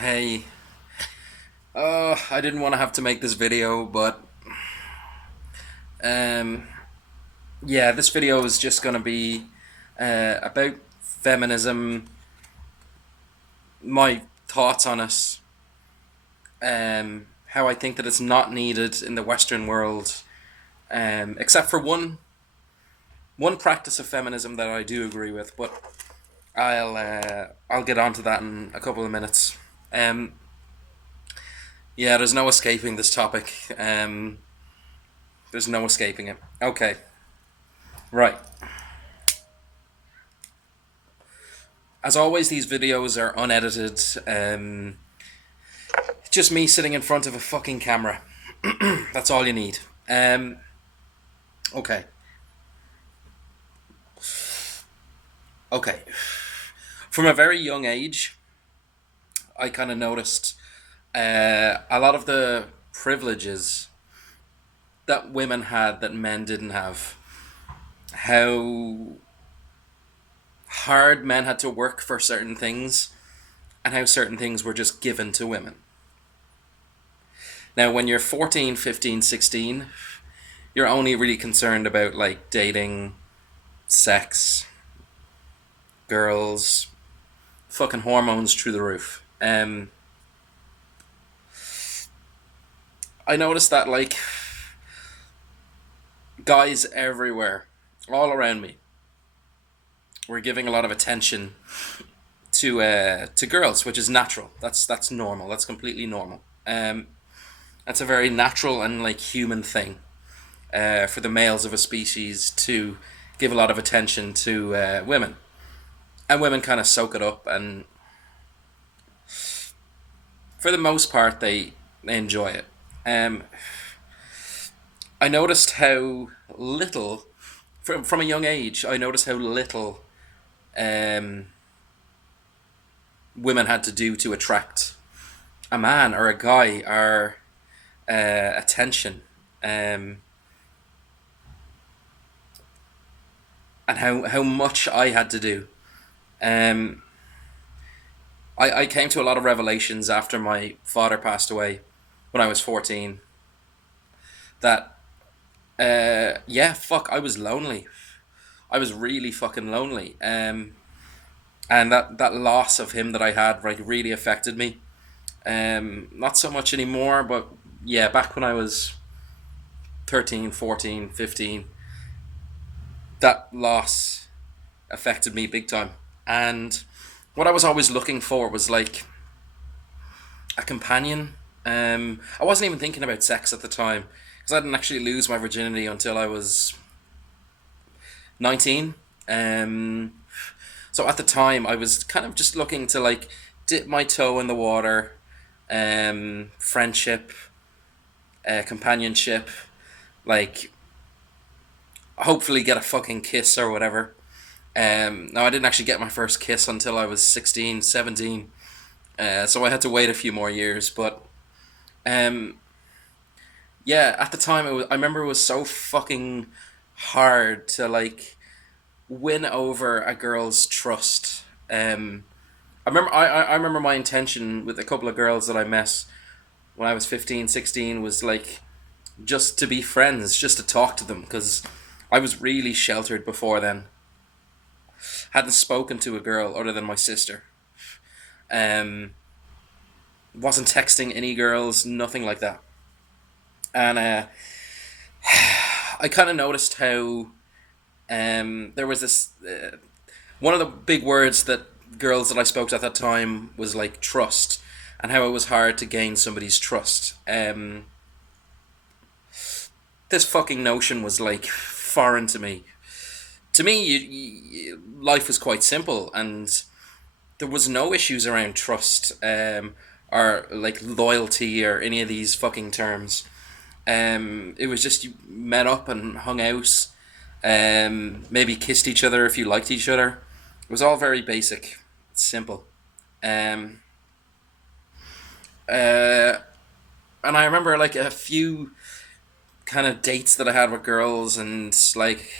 Hey, I didn't want to have to make this video, but um, yeah, this video is just gonna be about feminism, my thoughts on it, how I think that it's not needed in the Western world, except for one practice of feminism that I do agree with, but I'll get onto that in a couple of minutes. Um, yeah, there's no escaping this topic. There's no escaping it. Okay, right. As always, these videos are unedited. Just me sitting in front of a fucking camera. That's all you need. Okay. Okay. From a very young age, I kind of noticed a lot of the privileges that women had that men didn't have. How hard men had to work for certain things, and how certain things were just given to women. Now, when you're 14, 15, 16, you're only really concerned about like dating, sex, girls, fucking hormones through the roof. I noticed that like guys everywhere, all around me, were giving a lot of attention to girls, which is natural. That's normal. That's completely normal. That's a very natural and like human thing for the males of a species to give a lot of attention to women, and women kind of soak it up, and for the most part they enjoy it. Um, I noticed how little from a young age. I noticed how little um, women had to do to attract a man or a guy or attention, um, and how much I had to do. Um, I came to a lot of revelations after my father passed away when I was 14 that yeah, fuck, I was lonely. I was really fucking lonely. And that loss of him that I had like really affected me. Not so much anymore, but yeah, back when I was 13, 14, 15, that loss affected me big time. And what I was always looking for was like a companion. I wasn't even thinking about sex at the time because I didn't actually lose my virginity until I was 19. Um, so at the time, I was kind of just looking to like dip my toe in the water, friendship, companionship, like hopefully get a fucking kiss or whatever. Now, I didn't actually get my first kiss until I was 16, 17, so I had to wait a few more years. But um, yeah, at the time, I remember it was so fucking hard to like win over a girl's trust. I remember my intention with a couple of girls that I met when I was 15, 16 was like just to be friends, just to talk to them because I was really sheltered before then. Hadn't spoken to a girl other than my sister. Um, wasn't texting any girls, nothing like that. And I kind of noticed how there was this one of the big words that girls that I spoke to at that time was like trust, and how it was hard to gain somebody's trust. This fucking notion was like foreign to me. To me, life was quite simple, and there was no issues around trust, or like loyalty or any of these fucking terms. It was just you met up and hung out, maybe kissed each other if you liked each other. It was all very basic, simple. Um, uh, and I remember like a few kind of dates that I had with girls, and like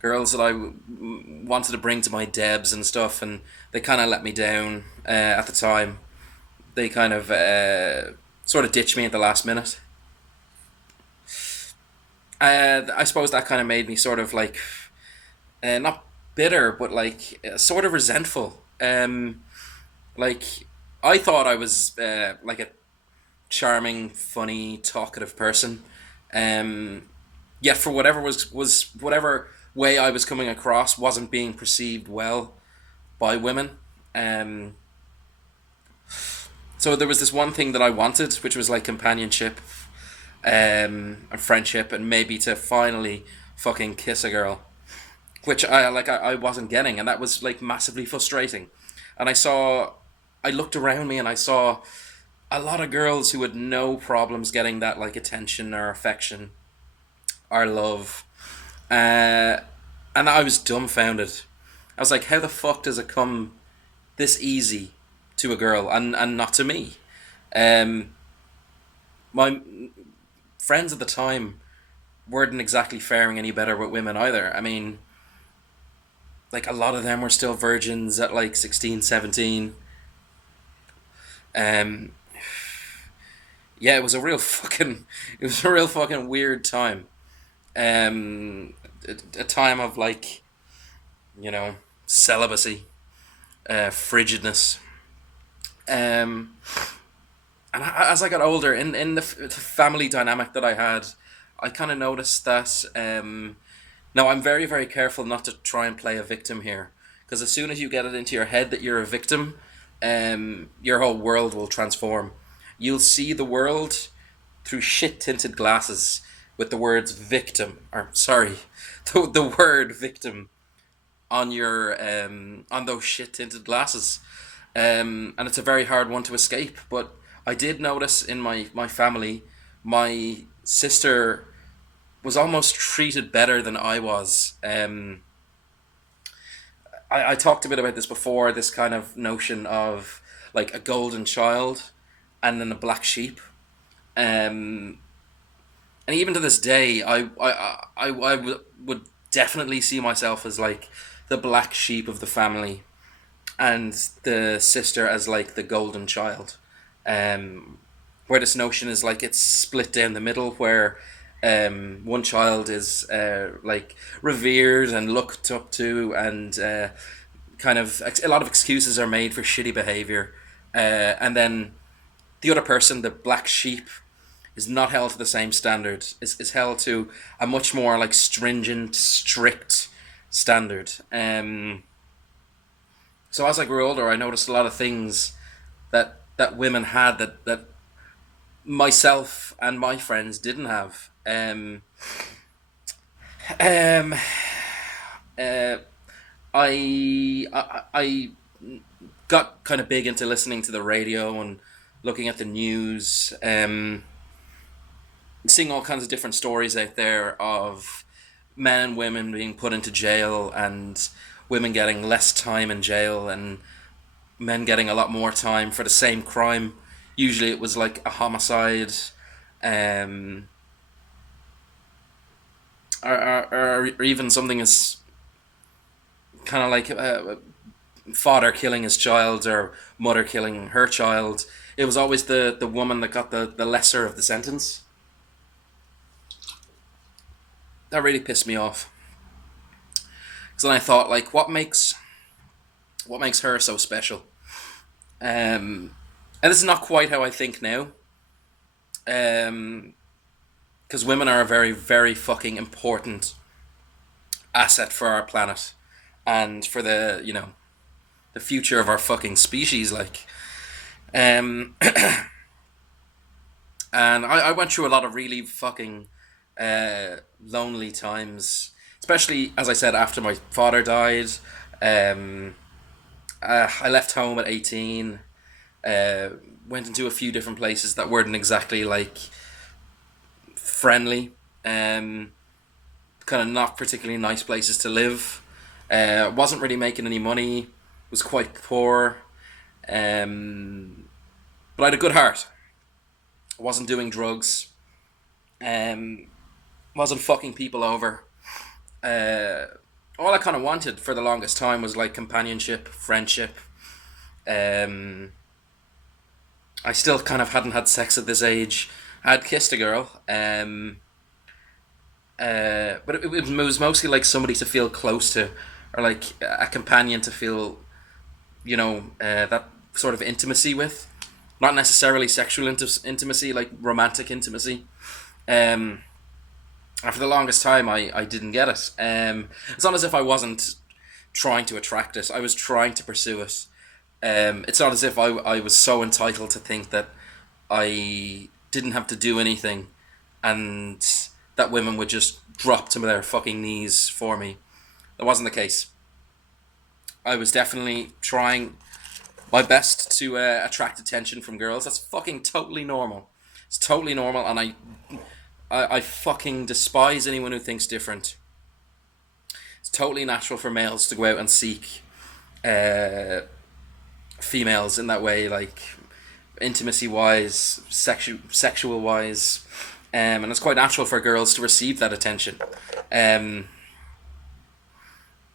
girls that wanted to bring to my debs and stuff, and they kind of let me down at the time. they kind of sort of ditched me at the last minute. I suppose that kind of made me sort of like not bitter, but like sort of resentful. Like I thought I was like a charming, funny, talkative person. Um, Yet for whatever was whatever way I was coming across wasn't being perceived well by women. Um, so there was this one thing that I wanted, which was like companionship, and friendship, and maybe to finally fucking kiss a girl, which I wasn't getting, and that was like massively frustrating. And I looked around me and I saw a lot of girls who had no problems getting that like attention or affection or love, uh, and I was dumbfounded. I was like, how the fuck does it come this easy to a girl and not to me? Um, my friends at the time weren't exactly faring any better with women either. I mean, like a lot of them were still virgins at like 16, 17. Um, yeah, it was a real fucking weird time. A time of like, you know, celibacy, frigidness. Um, and as I got older, in the family dynamic that I had, I kind of noticed that. Now I'm very very careful not to try and play a victim here, because as soon as you get it into your head that you're a victim, your whole world will transform. You'll see the world through shit tinted glasses with the words victim, or sorry, the word victim on your on those shit tinted glasses, and it's a very hard one to escape. But I did notice in my family, my sister was almost treated better than I was. I talked a bit about this before. This kind of notion of like a golden child, and then a black sheep. Um, and even to this day, would definitely see myself as like the black sheep of the family, and the sister as like the golden child. Um, where this notion is like it's split down the middle, where one child is like revered and looked up to, and kind of a lot of excuses are made for shitty behavior, and then the other person, the black sheep, is not held to the same standard. Is held to a much more like stringent, strict standard. So as I grew older, I noticed a lot of things that women had that myself and my friends didn't have. Um, uh, I got kind of big into listening to the radio and looking at the news, seeing all kinds of different stories out there of men and women being put into jail, and women getting less time in jail, and men getting a lot more time for the same crime. Usually it was like a homicide, um, or even something as kind of like father killing his child or mother killing her child. It was always the woman that got the lesser of the sentence. That really pissed me off. Because then I thought, like, what makes her so special? And this is not quite how I think now. Um, because women are a very very fucking important asset for our planet, and for the the future of our fucking species. Like, um, and I went through a lot of really fucking lonely times, especially as I said after my father died. Um, I left home at 18. Uh, Went into a few different places that weren't exactly like friendly. Kind of not particularly nice places to live. Wasn't really making any money. Was quite poor. Um, but I had a good heart. I wasn't doing drugs. Um, wasn't fucking people over. Uh, all I kind of wanted for the longest time was like companionship, friendship, um, I still kind of hadn't had sex at this age. I had kissed a girl, but it was mostly like somebody to feel close to, or like a companion to feel, that sort of intimacy with. Not necessarily sexual intimacy, like romantic intimacy. Um, and for the longest time, I didn't get it. It's not as if I wasn't trying to attract it. I was trying to pursue it. It's not as if I was so entitled to think that I didn't have to do anything and that women would just drop to their fucking knees for me. That wasn't the case. I was definitely trying my best to attract attention from girls. That's fucking totally normal. It's totally normal, and I fucking despise anyone who thinks different. It's totally natural for males to go out and seek uh, females in that way, like intimacy wise, sexual wise, and it's quite natural for girls to receive that attention. Um,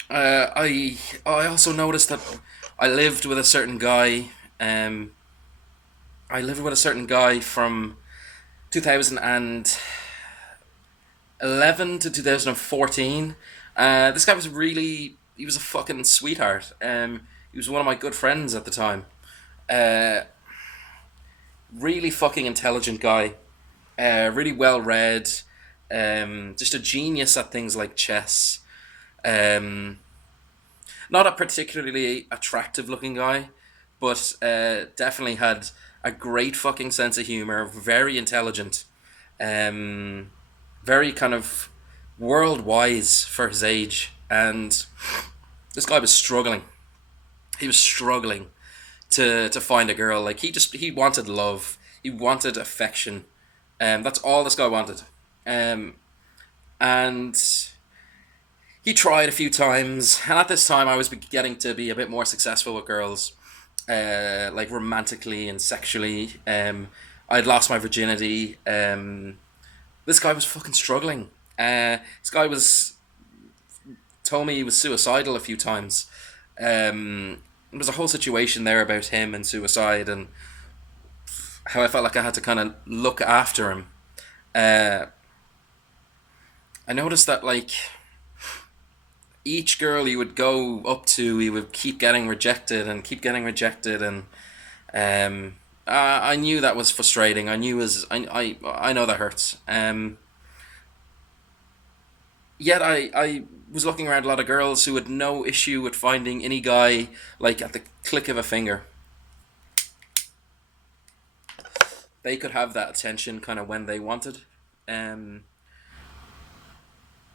I also noticed that I lived with a certain guy. Um, I lived with a certain guy from 2011 to 2014. This guy was he was a fucking sweetheart. He was one of my good friends at the time. Uh, really fucking intelligent guy. Really well read. Just a genius at things like chess. Um, Not a particularly attractive looking guy, but definitely had a great fucking sense of humor. Very intelligent. Um, Very kind of world wise for his age, and this guy was struggling. He was struggling to find a girl. Like he wanted love. He wanted affection. That's all this guy wanted. Um, and he tried a few times, and at this time I was getting to be a bit more successful with girls, like romantically and sexually. I'd lost my virginity. This guy was fucking struggling. This guy was told me he was suicidal a few times. There was a whole situation there about him and suicide, and how I felt like I had to kind of look after him. Uh, I noticed that like each girl he would go up to, he would keep getting rejected and keep getting rejected, and I knew that was frustrating. I knew was I know that hurts. Yet I was looking around a lot of girls who had no issue with finding any guy like at the click of a finger. They could have that attention kind of when they wanted. Um,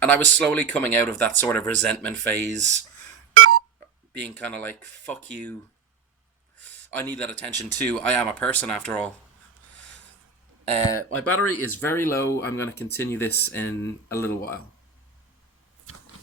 and I was slowly coming out of that sort of resentment phase, being kind of like, fuck you, I need that attention too. I am a person after all. My battery is very low. I'm going to continue this in a little while.